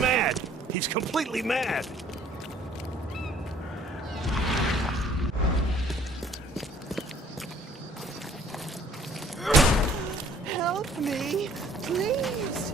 mad! He's completely mad! Help me, please!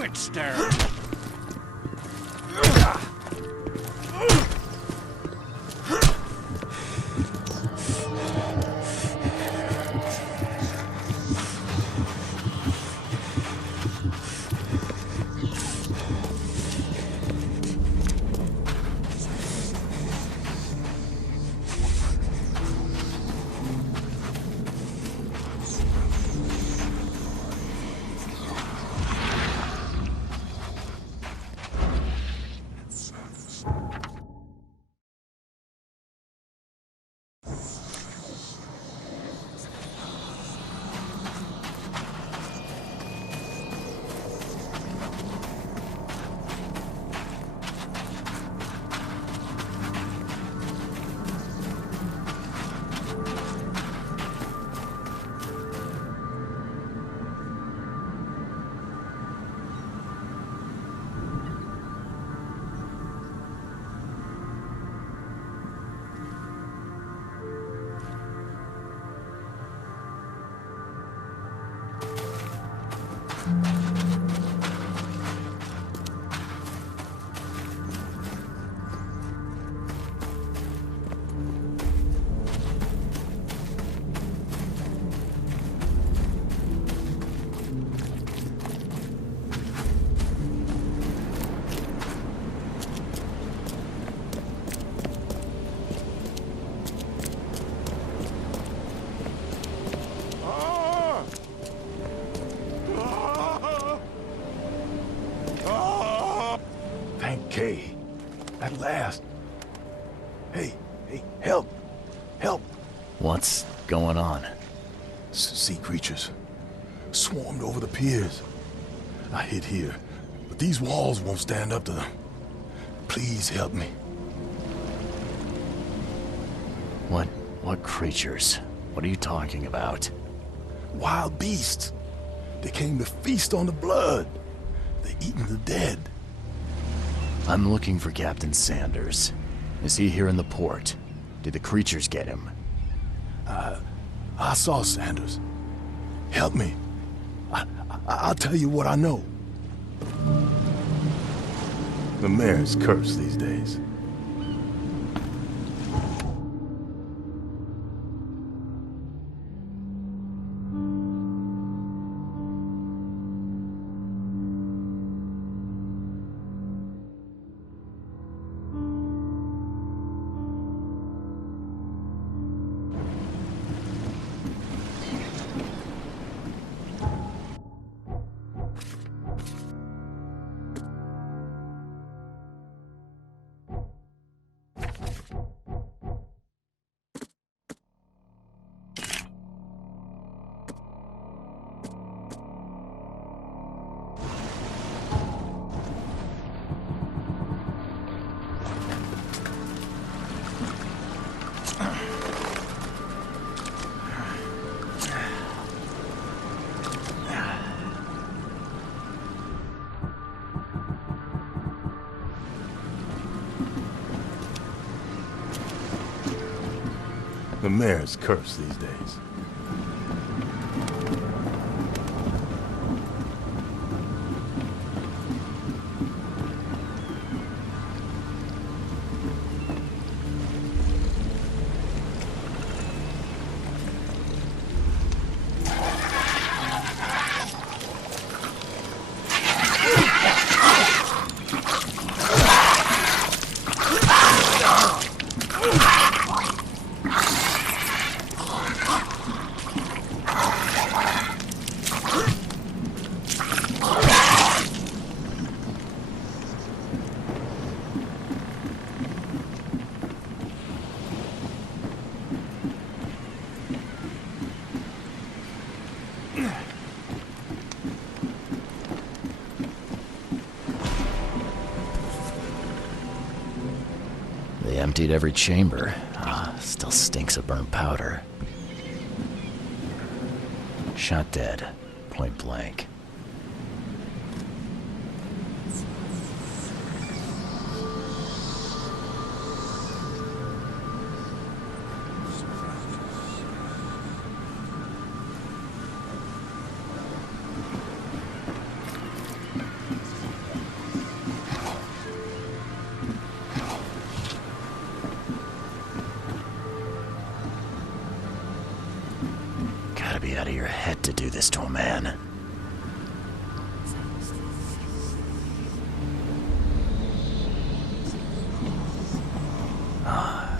Quit staring! last. Hey, help! Help! What's going on? Sea creatures. Swarmed over the piers. I hid here, but these walls won't stand up to them. Please help me. What creatures? What are you talking about? Wild beasts. They came to feast on the blood. They eaten the dead. I'm looking for Captain Sanders. Is he here in the port? Did the creatures get him? I saw Sanders. Help me. I'll tell you what I know. The mayor's cursed these days. The mayor's cursed these days. They emptied every chamber. Still stinks of burnt powder. Shot dead. Point blank. Gotta be out of your head to do this to a man.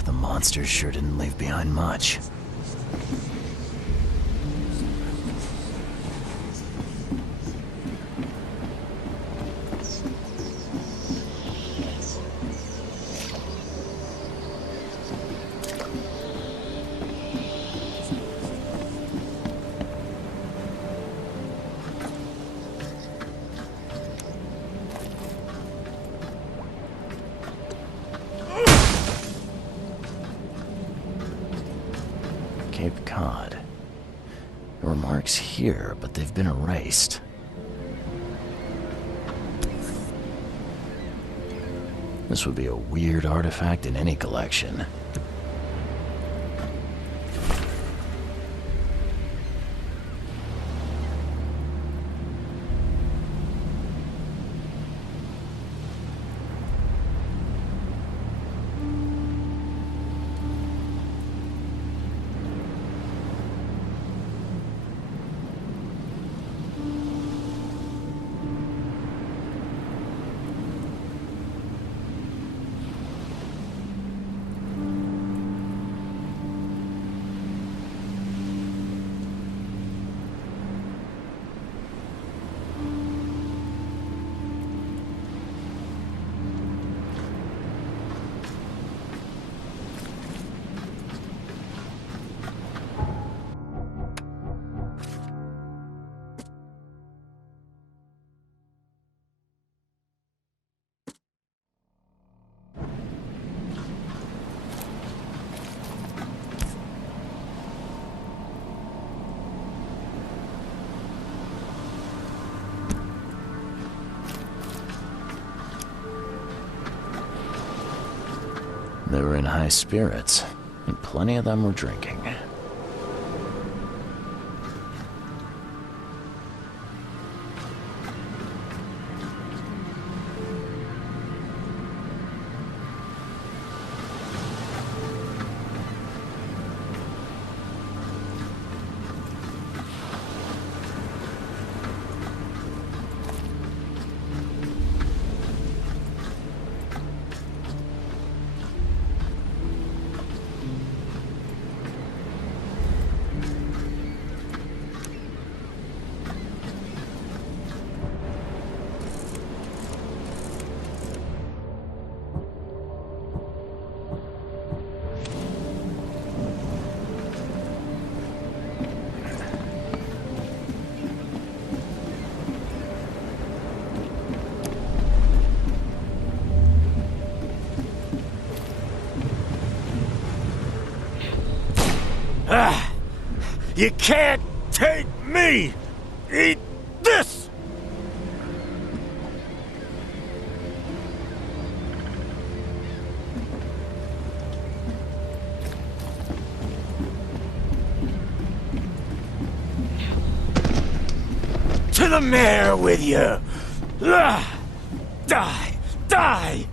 The monsters sure didn't leave behind much. Cape Cod. There were marks here, but they've been erased. This would be a weird artifact in any collection. high spirits, and plenty of them were drinking. You can't take me! Eat this! To the mayor with you! Die! Die!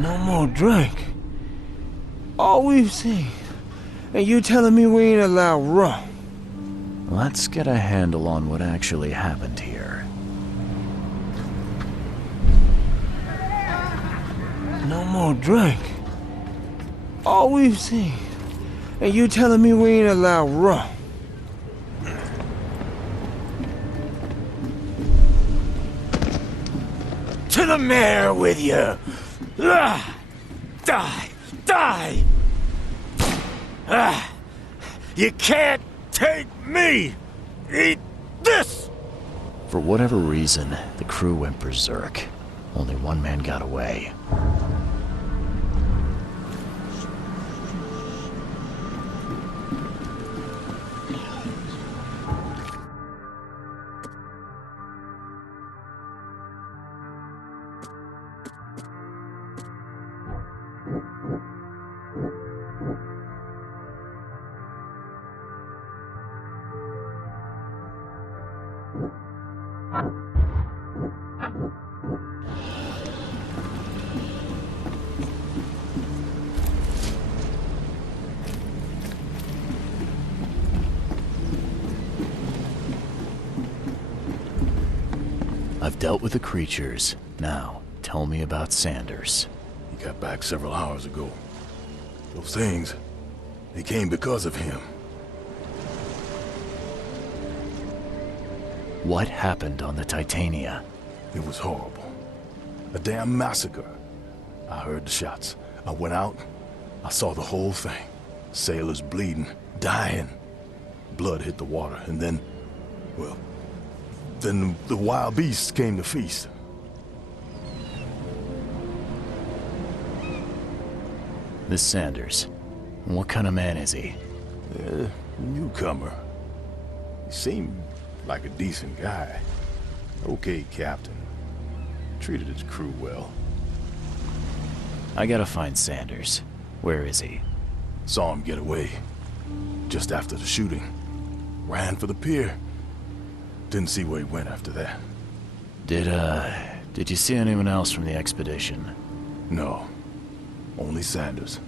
No more drink. All we've seen. And you telling me we ain't allowed rum? Let's get a handle on what actually happened here. No more drink. All we've seen. And you telling me we ain't allowed rum? To the mayor with you! Die! Die! You can't take me! Eat this! For whatever reason, the crew went berserk. Only one man got away. I've dealt with the creatures. Now, tell me about Sanders. He got back several hours ago. Those things, they came because of him. What happened on the Titania? It was horrible. A damn massacre. I heard the shots. I went out. I saw the whole thing. Sailors bleeding, dying. Blood hit the water, and then, well, then the wild beasts came to feast. This Sanders. What kind of man is he? Newcomer. He seemed like a decent guy. Okay, Captain. Treated his crew well. I gotta find Sanders. Where is he? Saw him get away. Just after the shooting. Ran for the pier. Didn't see where he went after that. Did you see anyone else from the expedition? No. Only Sanders.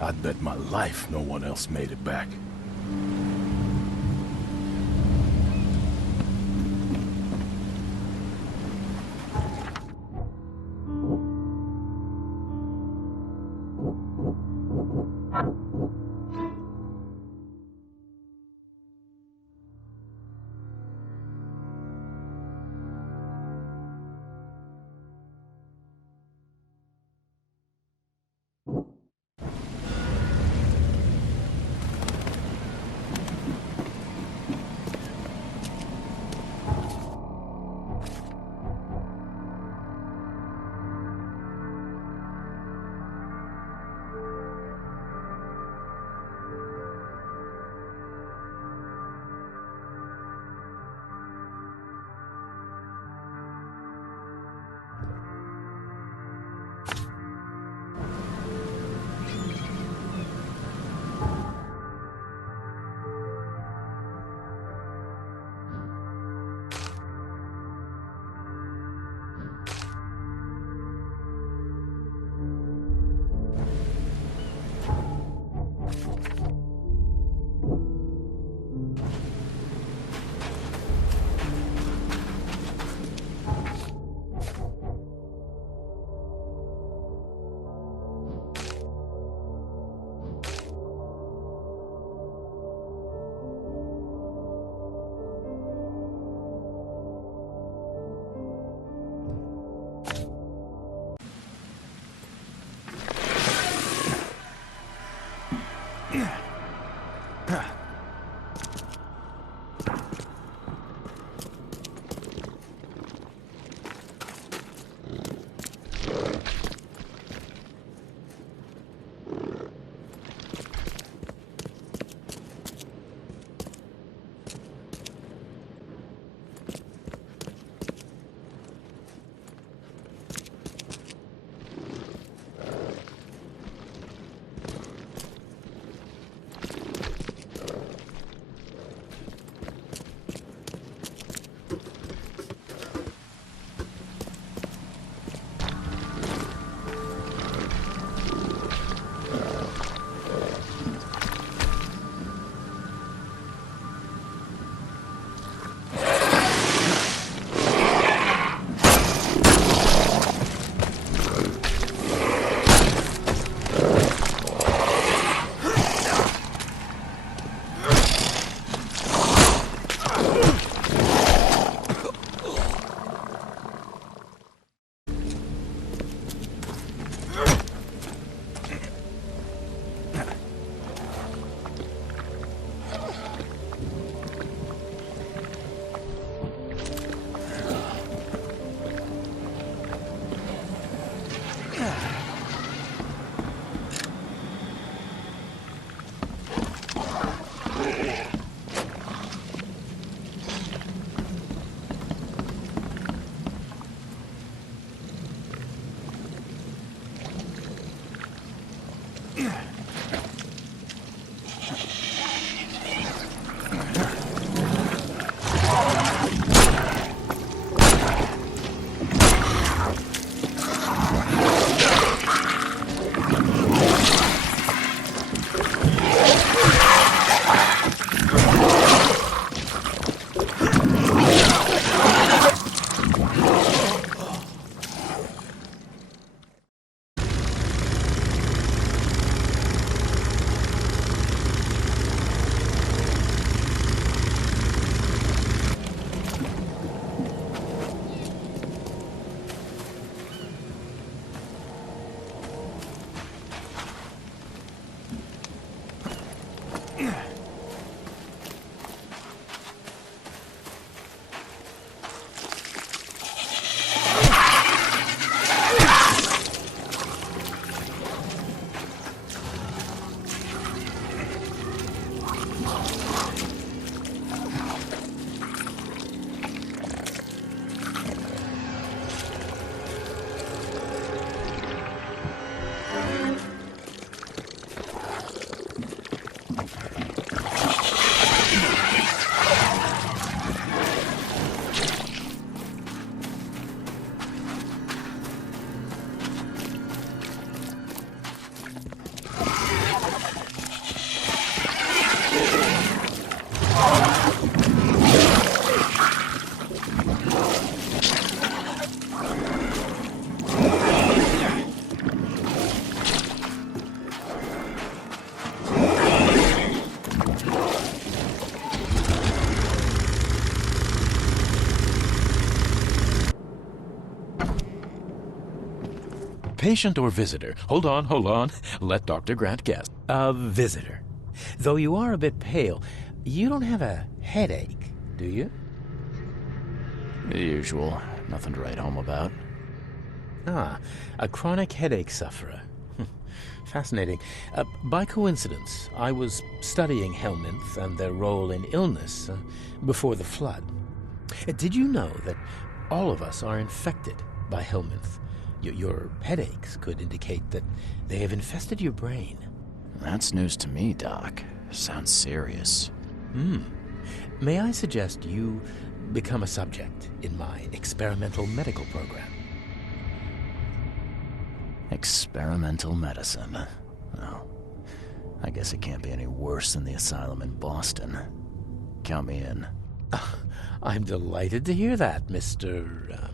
I'd bet my life no one else made it back. Patient or visitor? Hold on. Let Dr. Grant guess. A visitor. Though you are a bit pale, you don't have a headache, do you? The usual. Nothing to write home about. Ah, a chronic headache sufferer. Fascinating. By coincidence, I was studying helminths and their role in illness before the flood. Did you know that all of us are infected by helminths? Your headaches could indicate that they have infested your brain. That's news to me, Doc. Sounds serious. May I suggest you become a subject in my experimental medical program? Experimental medicine. Oh, I guess it can't be any worse than the asylum in Boston. Count me in. I'm delighted to hear that, Mr.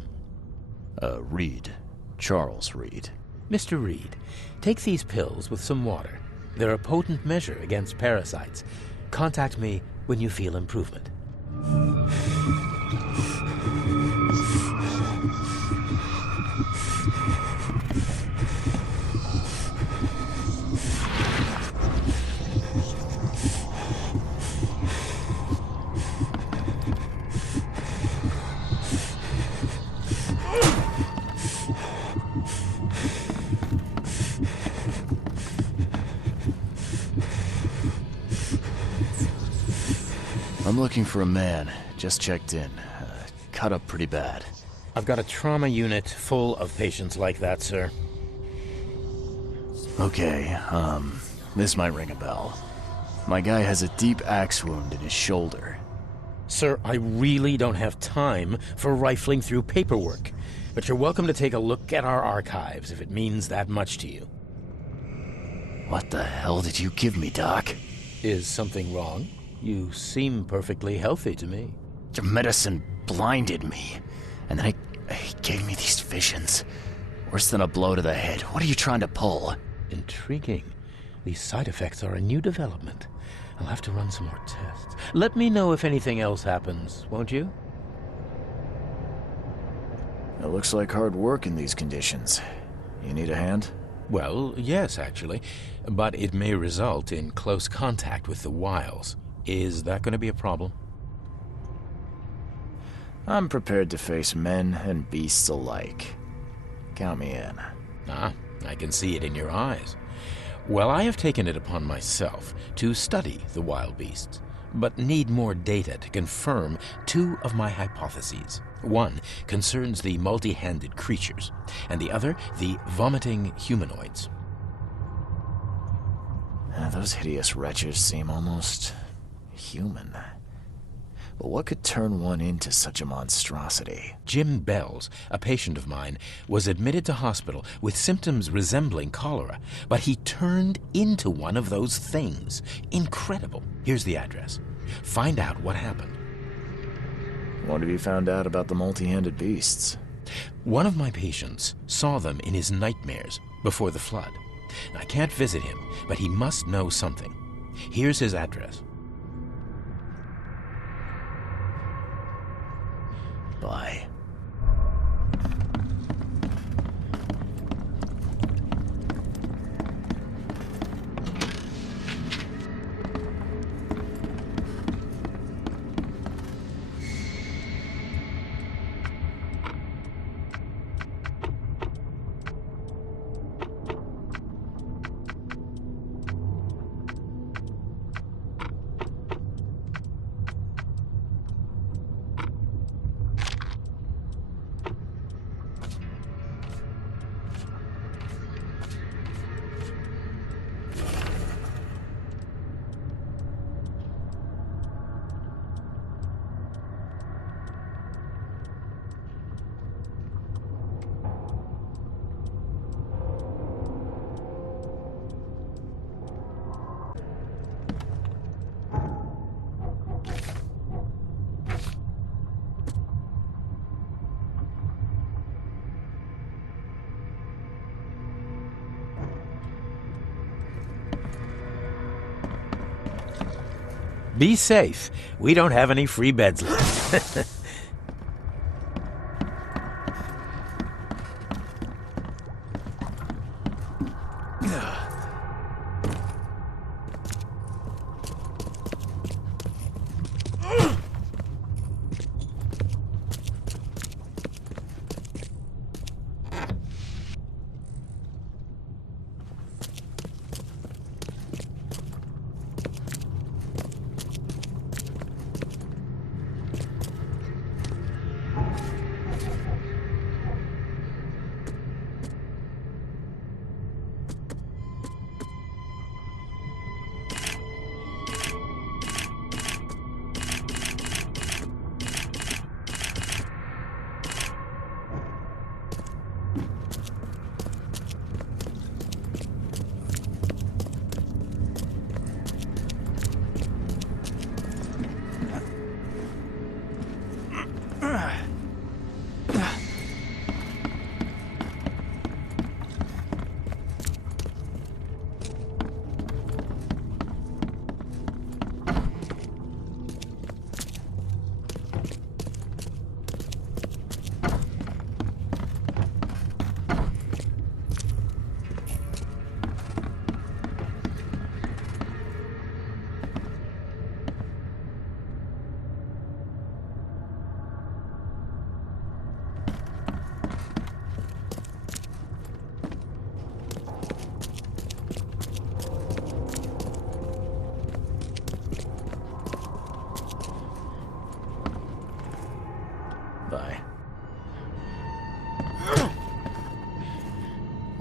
Reed. Charles Reed. Mr. Reed, take these pills with some water. They're a potent measure against parasites. Contact me when you feel improvement. I'm looking for a man. Just checked in. Cut up pretty bad. I've got a trauma unit full of patients like that, sir. Okay, this might ring a bell. My guy has a deep axe wound in his shoulder. Sir, I really don't have time for rifling through paperwork, but you're welcome to take a look at our archives if it means that much to you. What the hell did you give me, Doc? Is something wrong? You seem perfectly healthy to me. Your medicine blinded me, and then he gave me these visions. Worse than a blow to the head. What are you trying to pull? Intriguing. These side effects are a new development. I'll have to run some more tests. Let me know if anything else happens, won't you? It looks like hard work in these conditions. You need a hand? Well, yes, actually. But it may result in close contact with the wiles. Is that going to be a problem? I'm prepared to face men and beasts alike. Count me in. Ah, I can see it in your eyes. Well, I have taken it upon myself to study the wild beasts, but need more data to confirm two of my hypotheses. One concerns the multi-handed creatures, and the other the vomiting humanoids. Those hideous wretches seem almost human. But what could turn one into such a monstrosity? Jim Bells, a patient of mine, was admitted to hospital with symptoms resembling cholera, but he turned into one of those things. Incredible. Here's the address. Find out what happened. What have you found out about the multi-handed beasts? One of my patients saw them in his nightmares before the flood. I can't visit him, but he must know something. Here's his address. Bye. Be safe. We don't have any free beds left.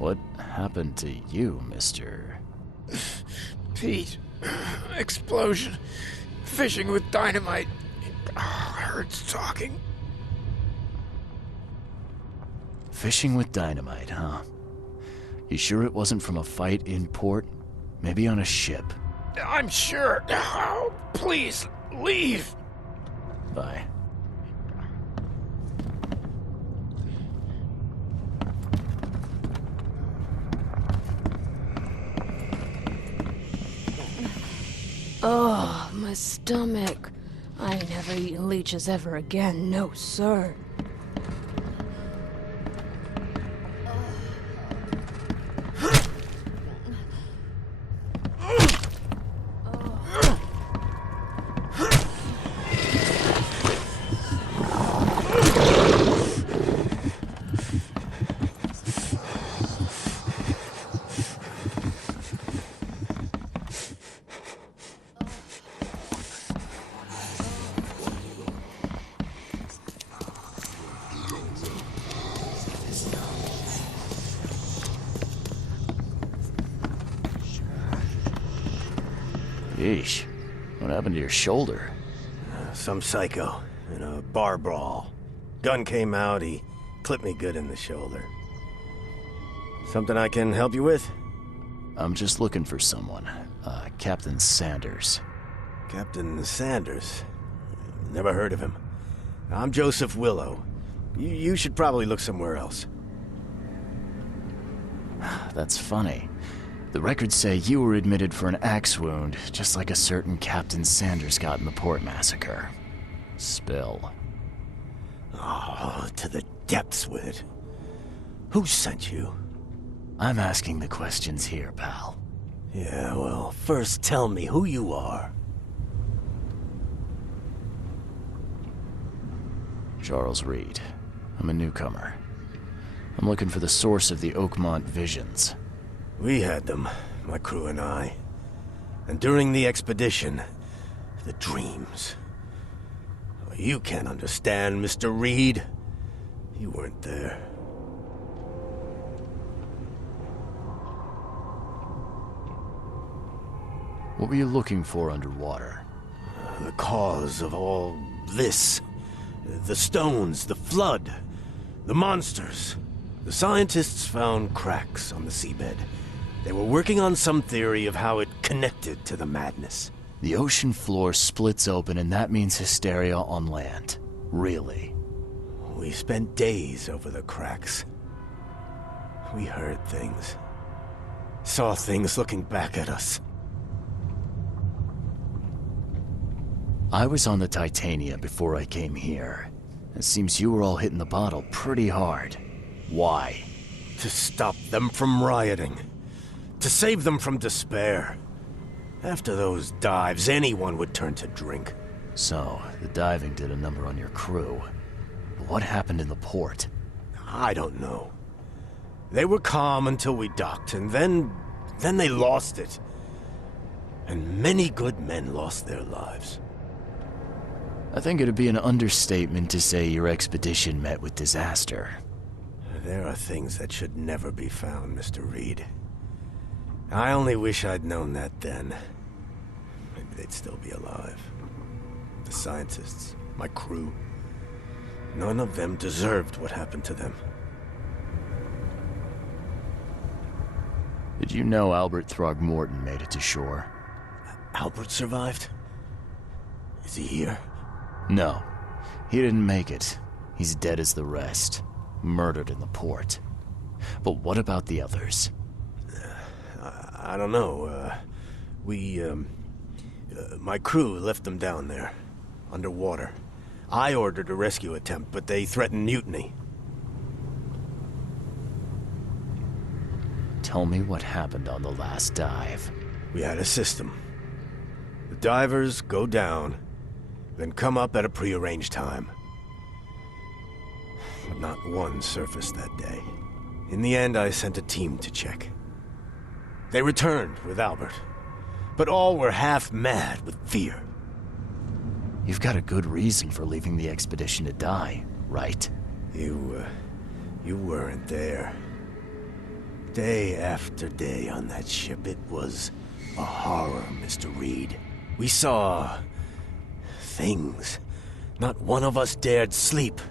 What happened to you, Mr.? Pete. Explosion. Fishing with dynamite. Hurts talking. Fishing with dynamite, huh? You sure it wasn't from a fight in port? Maybe on a ship? I'm sure. Oh, please, leave. Bye. Oh, my stomach. I ain't never eaten leeches ever again, no sir. Yeesh. What happened to your shoulder? Some psycho in a bar brawl. Gun came out, he clipped me good in the shoulder. Something I can help you with? I'm just looking for someone. Captain Sanders. Captain Sanders? Never heard of him. I'm Joseph Willow. You should probably look somewhere else. That's funny. The records say you were admitted for an axe wound, just like a certain Captain Sanders got in the port massacre. Spill. Oh, to the depths with it. Who sent you? I'm asking the questions here, pal. Yeah, well, first tell me who you are. Charles Reed. I'm a newcomer. I'm looking for the source of the Oakmont visions. We had them, my crew and I. And during the expedition, the dreams. You can't understand, Mr. Reed. You weren't there. What were you looking for underwater? The cause of all this. The stones, the flood, the monsters. The scientists found cracks on the seabed. They were working on some theory of how it connected to the madness. The ocean floor splits open and that means hysteria on land. Really? We spent days over the cracks. We heard things. Saw things looking back at us. I was on the Titania before I came here. It seems you were all hitting the bottle pretty hard. Why? To stop them from rioting. To save them from despair. After those dives, anyone would turn to drink. So, the diving did a number on your crew. But what happened in the port? I don't know. They were calm until we docked, and then they lost it. And many good men lost their lives. I think it'd be an understatement to say your expedition met with disaster. There are things that should never be found, Mr. Reed. I only wish I'd known that then. Maybe they'd still be alive. The scientists, my crew. None of them deserved what happened to them. Did you know Albert Throgmorton made it to shore? Albert survived? Is he here? No. He didn't make it. He's dead as the rest. Murdered in the port. But what about the others? I don't know. My crew left them down there, underwater. I ordered a rescue attempt, but they threatened mutiny. Tell me what happened on the last dive. We had a system. The divers go down, then come up at a prearranged time. But not one surfaced that day. In the end, I sent a team to check. They returned with Albert, but all were half mad with fear. You've got a good reason for leaving the expedition to die, right? You weren't there. Day after day on that ship, it was a horror, Mr. Reed. We saw things. Not one of us dared sleep.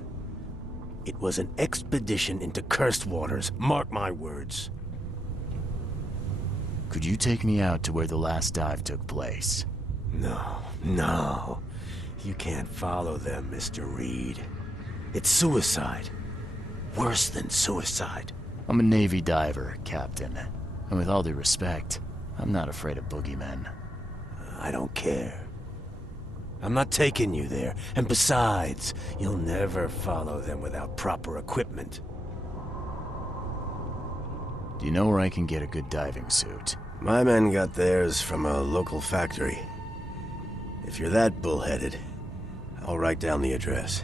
It was an expedition into cursed waters, mark my words. Could you take me out to where the last dive took place? No. You can't follow them, Mr. Reed. It's suicide. Worse than suicide. I'm a Navy diver, Captain. And with all due respect, I'm not afraid of boogeymen. I don't care. I'm not taking you there. And besides, you'll never follow them without proper equipment. Do you know where I can get a good diving suit? My men got theirs from a local factory. If you're that bullheaded, I'll write down the address.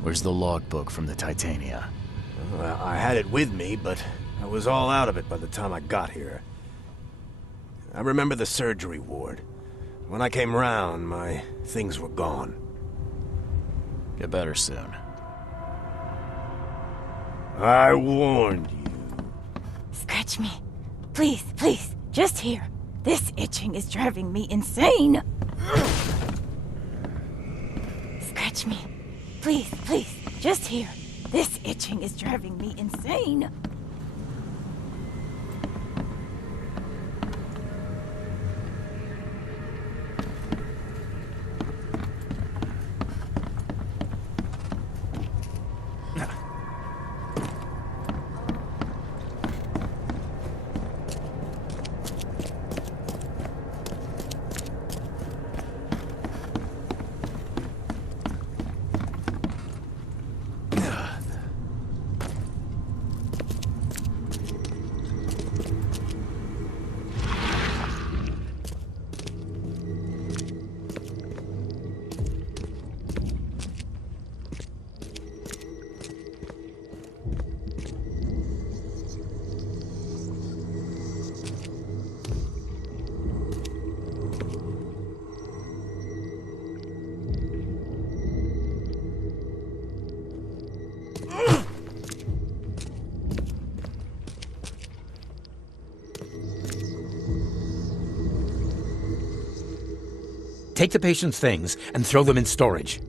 Where's the logbook from the Titania? Well, I had it with me, but I was all out of it by the time I got here. I remember the surgery ward. When I came round, my things were gone. Get better soon. I warned you. Scratch me. Please, please, just here. This itching is driving me insane. Scratch me. Please, please, just here. This itching is driving me insane. Take the patient's things and throw them in storage.